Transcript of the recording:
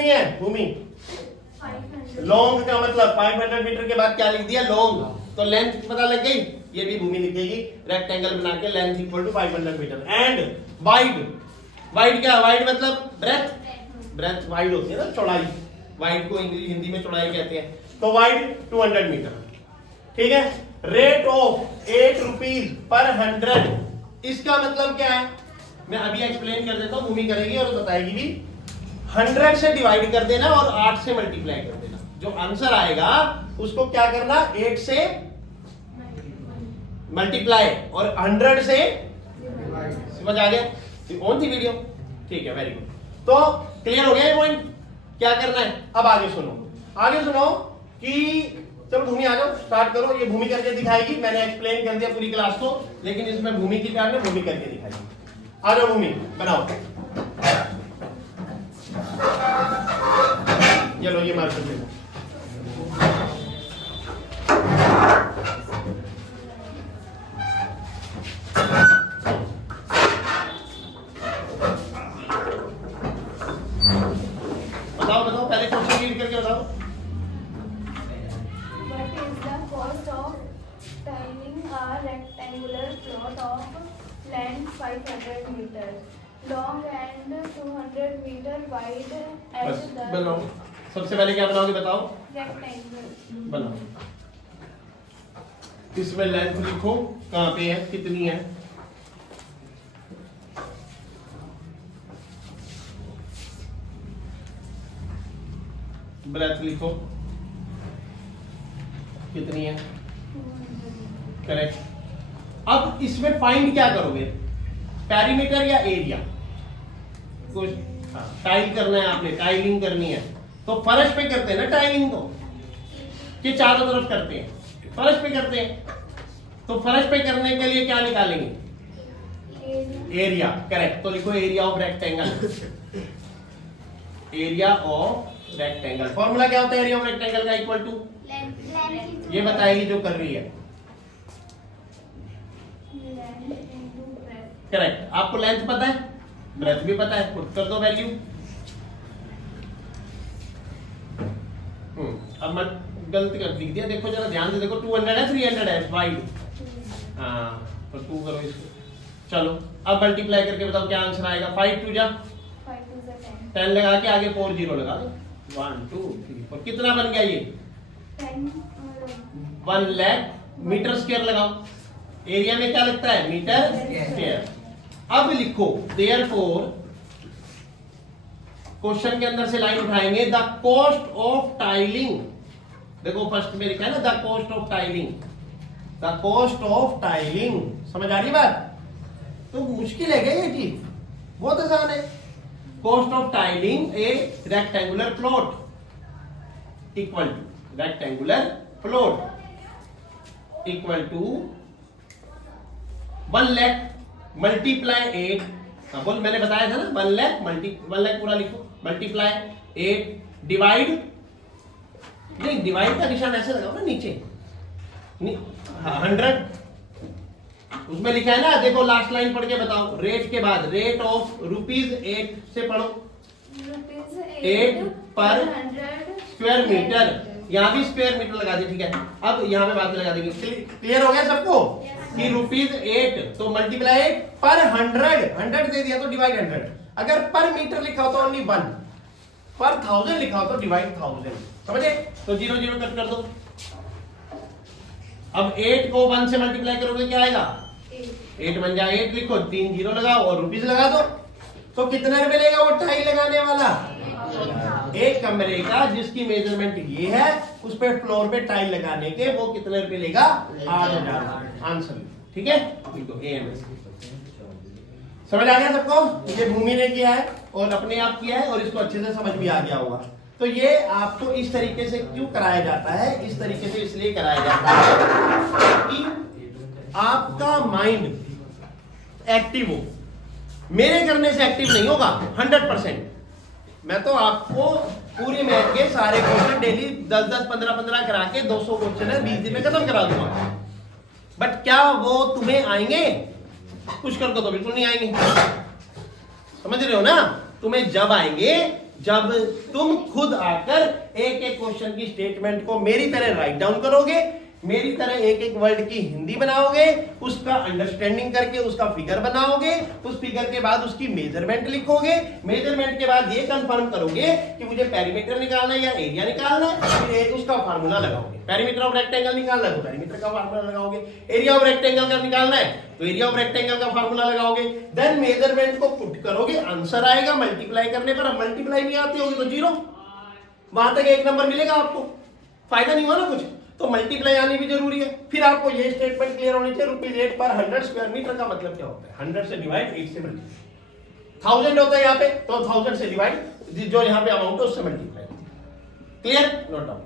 कितनी है भूमि? लॉन्ग का मतलब 500 मीटर के बाद क्या लिख दिया? लॉन्ग। तो लेंथ पता लग गई, ये भी भूमि लिखेगी रेक्टेंगल बना के, length equal to 500 metre. And wide, wide क्या? वाइड मतलब ब्रेथ, ब्रेथ वाइड होती है ना, चौड़ाई, वाइड को इंग्लिश हिंदी में चौड़ाई कहते हैं, तो वाइड 200 मीटर। ठीक है। रेट ऑफ 8 रुपीज पर 100, इसका मतलब क्या है? मैं अभी एक्सप्लेन कर देता हूं, भूमि करेगी और बताएगी भी। 100 से डिवाइड कर देना और 8 से मल्टीप्लाई कर देना, जो आंसर आएगा उसको क्या करना? 8 से मल्टीप्लाई और 100 से, समझ आ गया? ऑन थी वीडियो? ठीक है, वेरी गुड। तो क्लियर हो गया ये पॉइंट? क्या करना है अब? आगे सुनो, आगे सुनो कि चलो भूमि आ जाओ, स्टार्ट करो। ये भूमि करके दिखाएगी, मैंने एक्सप्लेन कर दिया पूरी क्लास को, लेकिन इसमें भूमि की कारण में भूमि करके दिखाएगी। आ जाओ भूमि बनाओ। चलो ये मार्कर देखो, बताओ बताओ, पहले क्वेश्चन रीड करके बताओ। What is the cost of tiling a rectangular plot of land 500 meters long and 200 meter wide at बस the बनाओ। सबसे पहले क्या बनाओगे बताओ? rectangle? बनाओ। इसमें लेंथ लिखो, कहां पे है, कितनी है? ब्रेथ लिखो, कितनी है? 200 करेक्ट। अब इसमें फाइंड क्या करोगे? पेरीमीटर या एरिया? कुछ टाइल करना है आपने, टाइलिंग करनी है, तो फर्श पे करते हैं ना टाइलिंग, तो कि चारों तरफ करते हैं? फर्श पे करते हैं, तो फर्श पे करने के लिए क्या निकालेंगे? एरिया। करेक्ट। तो लिखो area of rectangle, area of rectangle. Formula क्या होता है एरिया ऑफ रेक्टेंगल का? इक्वल टू, ये बताएगी जो कर रही है। करेक्ट। आपको लेंथ पता है, ब्रेथ भी पता है, पुट कर दो वैल्यू। अब मैं गलत कर लिख दिया, देखो जरा ध्यान से देखो, 200 है 300 है वाइड, हाँ तो 2 करो इसको। चलो अब मल्टीप्लाई करके बताओ क्या आंसर आएगा? 5 2 जा 10 लगा के आगे 4 0 लगा दो, 1 2 3 4। कितना बन गया ये? 1 लाख मीटर स्क्वायर लगाओ। एरिया में क्या लगता है? Metre square. अब लिखो देयरफॉर, क्वेश्चन के अंदर से लाइन उठाएंगे, द कॉस्ट ऑफ टाइलिंग। देखो फर्स्ट में लिखा है ना the cost of tiling, the cost of tiling. समझ आ रही बात? तो मुश्किल है क्या ये चीज? बहुत आसान है। Cost of tiling a rectangular plot equal to, rectangular plot equal to 1 lakh multiply 8। हाँ बोल, मैंने बताया था ना 1 लाख 1 लाख पूरा लिखो, मल्टीप्लाई 8 डिवाइड, नहीं डिवाइड का निशान ऐसे लगाओ ना नीचे, 100। उसमें लिखा है ना, देखो लास्ट लाइन पढ़ के बताओ। रेट के बाद रेट ऑफ ₹8 से पढ़ो, 8 पर स्क्वायर मीटर, यहाँ भी स्क्वायर मीटर लगा दी। ठीक है, अब यहाँ पे बात लगा देंगे। क्लियर हो गया सबको कि ₹8 तो मल्टीप्लाई 8 पर 100 दे दिया तो डिवाइड 100। अगर पर मीटर लिखा हो तो ओनली 1, पर 1000 लिखा हो तो डिवाइड 1000। समझे? तो 0 0 कट कर दो। अब 8 को 1 से मल्टीप्लाई करोगे क्या आएगा? 8 बन जाए 8 लिखो, 3 0 लगाओ और रुपीस लगा दो। तो कितना रुपए लेगा वो टाइल लगाने वाला? एक कमरे का जिसकी मेजरमेंट ये है, उस पे फ्लोर पे टाइल लगाने के वो कितने रुपए लेगा? 8000। आंसर। ठीक है, लिखो एम। समझ आ गया सबको? ये भूमि ने किया है और अपने आप किया है और इसको अच्छे से समझ भी आ गया होगा। तो ये आपको इस तरीके से क्यों कराया जाता है? इस तरीके से इसलिए कराया जाता है कि आपका माइंड एक्टिव हो। मेरे करने से एक्टिव नहीं होगा 100%। मैं तो आपको पूरी मैथ के सारे क्वेश्चन डेली 10-10 15-15 करा के 200 क्वेश्चन है 20 दिन में खत्म करा दूंगा। बट क्या वो तुम्हें आएंगे? कुछ कर दो तो बिल्कुल नहीं आएंगे। समझ रहे हो ना? तुम्हें जब आएंगे जब तुम खुद आकर एक एक क्वेश्चन की स्टेटमेंट को मेरी तरह राइट डाउन करोगे, मेरी तरह एक एक वर्ड की हिंदी बनाओगे, उसका अंडरस्टैंडिंग करके उसका फिगर बनाओगे, उस फिगर के बाद उसकी मेजरमेंट लिखोगे, मेजरमेंट के बाद ये कंफर्म करोगे कि मुझे पेरीमीटर निकालना है या एरिया निकालना है, फिर उसका फार्मूला लगाओगे। पेरीमीटर ऑफ रेक्टेंगल निकालना है तो पेरीमीटर का फार्मूला लगाओगे, एरिया ऑफ रेक्टेंगल का निकालना है तो एरिया ऑफ रेक्टेंगल का फार्मूला लगाओगे, देन मेजरमेंट को पुट करोगे, आंसर आएगा मल्टीप्लाई करने पर। अब मल्टीप्लाई नहीं आती होगी तो जीरो, वहां तक एक नंबर मिलेगा आपको, फायदा नहीं हुआ ना कुछ, तो मल्टीप्लाई आनी भी जरूरी है। फिर आपको ये स्टेटमेंट क्लियर होनी चाहिए, ₹8 पर 100 स्क्वायर मीटर का मतलब क्या होता है, 100 से डिवाइड 8 से मल्टीप्लाई, 1000 होता है यहाँ पे तो 1000 से डिवाइड जो यहाँ पे अमाउंट है उससे मल्टीप्लाई। Clear, note down.